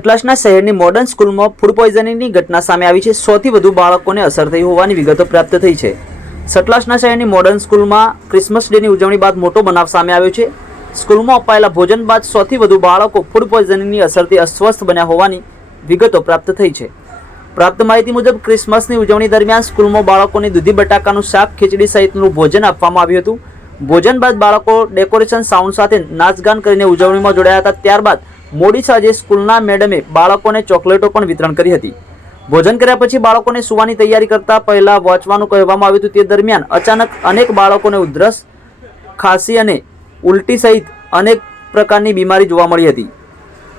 સતલાસના શહેરની મોડર્ન સ્કૂલમાં ફૂડ પોઈઝનિંગની ઘટના સામે આવી છે. સૌથી વધુ બાળકોને અસર થઈ હોવાની વિગતો પ્રાપ્ત થઈ છે. સટલાસના શહેરની મોડર્ન સ્કૂલમાં ક્રિસમસ ડેની ઉજવણી બાદ મોટો બનાવ સામે આવ્યો છે. સ્કૂલમાં અપાયેલા ભોજન બાદ સૌથી વધુ બાળકો ફૂડ પોઈઝનિંગની અસરથી અસ્વસ્થ બન્યા હોવાની વિગતો પ્રાપ્ત થઈ છે. પ્રાપ્ત માહિતી મુજબ ક્રિસમસની ઉજવણી દરમિયાન સ્કૂલમાં બાળકોને દૂધી બટાકાનું શાક, ખીચડી સહિતનું ભોજન આપવામાં આવ્યું હતું. ભોજન બાદ બાળકો ડેકોરેશન સાઉન્ડ સાથે નાચગાન કરીને ઉજવણીમાં જોડાયા હતા. ત્યારબાદ મોડી સાંજે સ્કૂલના મેડમે બાળકોને ચોકલેટો પણ વિતરણ કરી હતી. ભોજન કર્યા પછી બાળકોને સુવાની તૈયારી કરતા પહેલા વાંચવાનું કહેવામાં આવ્યું હતું તે દરમિયાન અચાનક અનેક બાળકોને ઉધરસ, ખાંસી અને ઉલટી સહિત અનેક પ્રકારની બીમારી જોવા મળી હતી.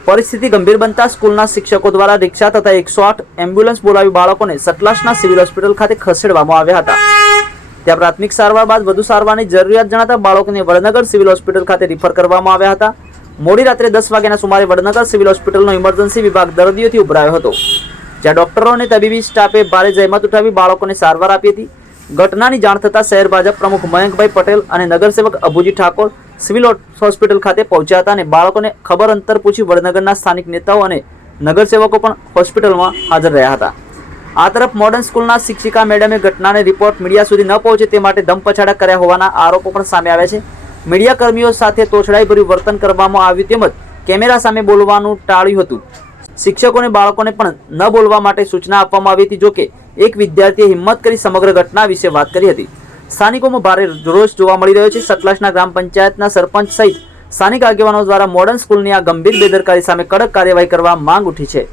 પરિસ્થિતિ ગંભીર બનતા સ્કૂલના શિક્ષકો દ્વારા રિક્ષા તથા એકસો આઠ એમ્બ્યુલન્સ બોલાવી બાળકોને સતલાસના સિવિલ હોસ્પિટલ ખાતે ખસેડવામાં આવ્યા હતા. ત્યાં પ્રાથમિક સારવાર બાદ વધુ સારવારની જરૂરિયાત જણાતા બાળકોને વડનગર સિવિલ હોસ્પિટલ ખાતે રિફર કરવામાં આવ્યા હતા. મોડી રાત્રે દસ વાગ્યાના સુમારે વડનગર સિવિલ હોસ્પિટલનો ઇમરજન્સી વિભાગ દર્દીઓથી ઉભરાયો હતો, જ્યાં ડોક્ટરો અને તબીબી સ્ટાફે ભારે જહેમત ઉઠાવી બાળકોને સારવાર આપી હતી. ઘટનાની જાણ થતાં શહેર ભાજપ પ્રમુખ મયંકભાઈ પટેલ અને નગરસેવક અભુજી ઠાકોર સિવિલ હોસ્પિટલ ખાતે પહોંચ્યા હતા અને બાળકોને ખબર અંતર પૂછી વડનગરના સ્થાનિક નેતાઓ અને નગરસેવકો પણ હોસ્પિટલમાં હાજર રહ્યા હતા. આ તરફ મોડર્ન સ્કૂલના શિક્ષિકા મેડમે ઘટનાને રિપોર્ટ મીડિયા સુધી ન પહોંચે તે માટે ધમપછાડા કર્યા હોવાના આરોપો પણ સામે આવ્યા છે. મીડિયા કર્મીઓ સાથે તોછડાઈભર્યું વર્તન કરવામાં આવ્યું તેમજ કેમેરા સામે બોલવાનું ટાળ્યું હતું. શિક્ષકોને બાળકોને પણ ન બોલવા માટે સૂચના આપવામાં આવી હતી જોકે એક વિદ્યાર્થીએ હિંમત કરી સમગ્ર ઘટના વિશે વાત કરી હતી. સ્થાનિકોમાં ભારે રોષ જોવા મળી રહ્યો છે. સતલાસના ગ્રામ પંચાયતના સરપંચ સહિત સ્થાનિક આગેવાનો દ્વારા મોડર્ન સ્કૂલની આ ગંભીર બેદરકારી સામે કડક કાર્યવાહી કરવા માંગ ઉઠી છે.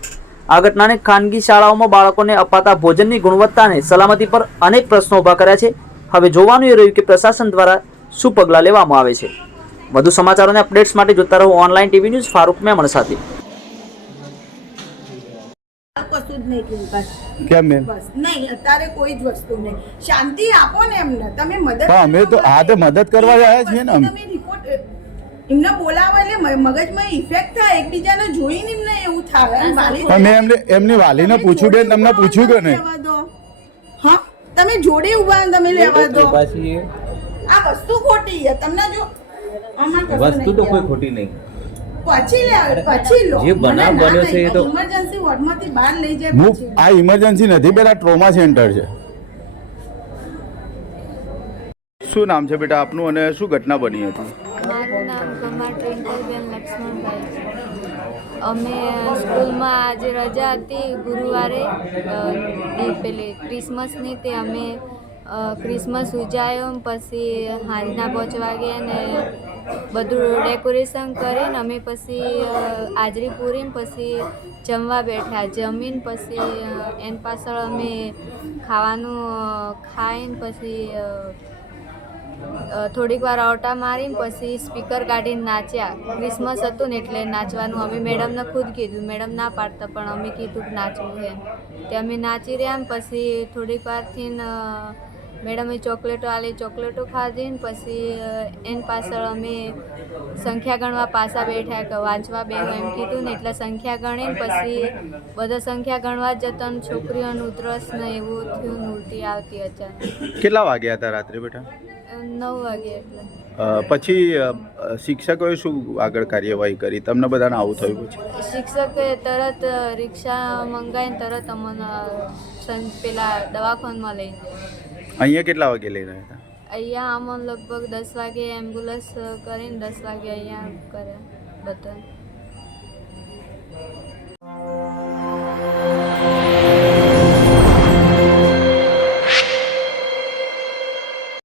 આ ઘટનાને ખાનગી શાળાઓમાં બાળકોને અપાતા ભોજનની ગુણવત્તા અને સલામતી પર અનેક પ્રશ્નો ઊભા કર્યા છે. હવે જોવાનું એ રહ્યું કે પ્રશાસન દ્વારા શું પગલાં લેવામાં આવે છે? વધુ સમાચારોને અપડેટ્સ માટે જોતા રહો online TV news Farooq Memon સાથે. કેમ મેમ નહીં અત્યારે કોઈ જ વસ્તુ નહીં. શાંતિ આપો ને એમને. તમે મદદ હા, અમે તો- હા, તો મદદ કરવા આવ્યા છીએ ને તમે રિપોર્ટ એમને બોલાવો એટલે મગજમાં ઇફેક્ટ થાય. એકબીજાને જોઈને એમને એવું થાય. મેં એમને એમની વાલીને પૂછ્યું બેન તમને પૂછ્યું કે નહીં? હા? તમે જોડે ઊભા તમે લેવા દો. આ વસ્તુ ખોટી છે. તમને જો વસ્તુ તો કોઈ ખોટી નહીં. પછી લે પછી લો. જે બનાવ બન્યો છે એ તો- ઇમરજન્સી વોર્ડમાંથી બહાર લઈ જાય હું આ ઇમરજન્સી નથી પેલા ટ્રોમા સેન્ટર છે. શું નામ છે બેટા આપનું અને શું ઘટના બની હતી? મારું નામ લક્ષ્મણભાઈ. અમે સ્કૂલમાં આજે રજા હતી ગુરુવારે પેલી ક્રિસમસની તે અમે ક્રિસમસ ઉજાયો પછી હાંજના પાંચ વાગે ને બધું ડેકોરેશન કરીને અમે પછી હાજરી પૂરીને પછી જમવા બેઠા. જમીન પછી એની પાછળ અમે ખાવાનું ખાઈને પછી થોડીક વાર આવટા મારીને પછી સ્પીકર કાઢીને નાચ્યા. ક્રિસમસ હતું ને એટલે નાચવાનું અમે મેડમને ખુદ કીધું. મેડમ ના પાડતા, પણ અમે કીધું નાચવું છે તે અમે નાચી રહ્યા પછી થોડીક વારથી મેડમે ચોકલેટો આલી ચોકલેટો ખાધી ને પછી એન પાછળ અમે સંખ્યા ગણવા પાછા બેઠા કે વાંચવા બે એમ કીધું ને એટલે સંખ્યા ગણીને પછી બધા સંખ્યા ગણવા જતા ને છોકરીઓનું ઉધરસ ને એવું થયું ઉલટી આવતી અચાનક. કેટલા વાગ્યા હતા રાત્રે બેટા? નવ વાગે એટલે. પછી શિક્ષકોએ શું આગળ કાર્યવાહી કરી? તમને બધાને આવું થયું પછી? શિક્ષકે તરત રિક્ષા મંગાવીને તરત અમને પેલા દવાખાનામાં લઈ ગયા. અહીંયા કેટલા વાગે લઈ રહ્યા હતા? અહીંયા અમને લગભગ દસ વાગે એમ્બ્યુલન્સ કરીને દસ વાગે અહીંયા કરે બધા.